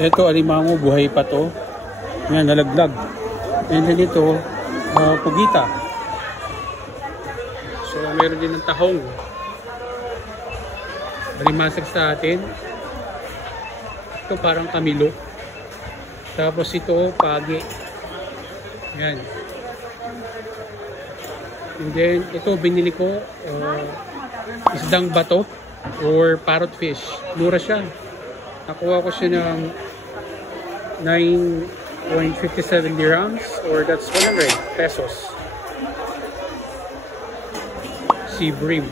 Ito, alimango, buhay pa to. Yan, nalaglag. And then ito, pugita. So, meron din ng tahong. Balimasag sa atin. Ito parang kamilo. Tapos ito, pagi. Yan. And then, ito, binili ko, isdang bato or parrotfish. Mura siya. Nakuha ko siya ng 9.57 dirhams or that's 100 pesos. Sea bream.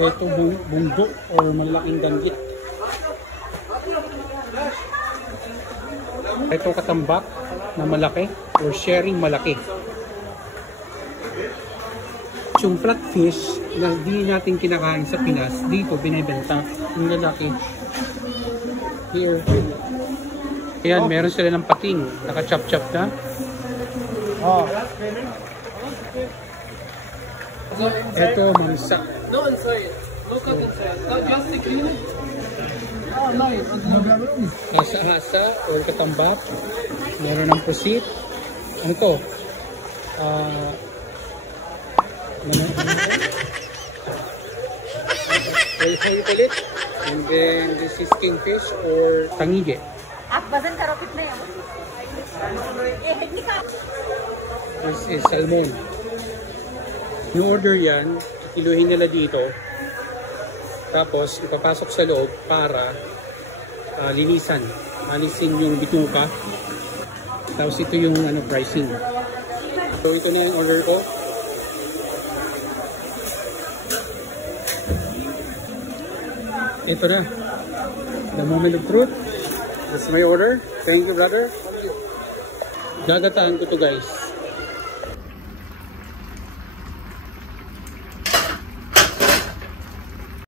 Ito bunggo or malaking danggit. Ito katambak na malaki or sharing malaki. Yung flatfish na di natin kinakain sa Pinas, dito binibenta yung lalaki. Here. Ayan, meron sila ng pating. Naka-chop-chop na. Oh. Ito, mansa. No inside. No cut inside. Just the clean it. Oh, nice. Hasa-hasa or katambak. Meron ng pusit. Ano to? How you call it? And then this is kingfish or tangige. This is salmon. Yung order yan, kiluhin nila dito. Tapos ipapasok sa loob para linisan. Alisin yung bituka. Tapos ito yung pricing. So ito na yung order ko. Ito na. The moment of truth. That's my order. Thank you, brother. Gagataan ko to, guys.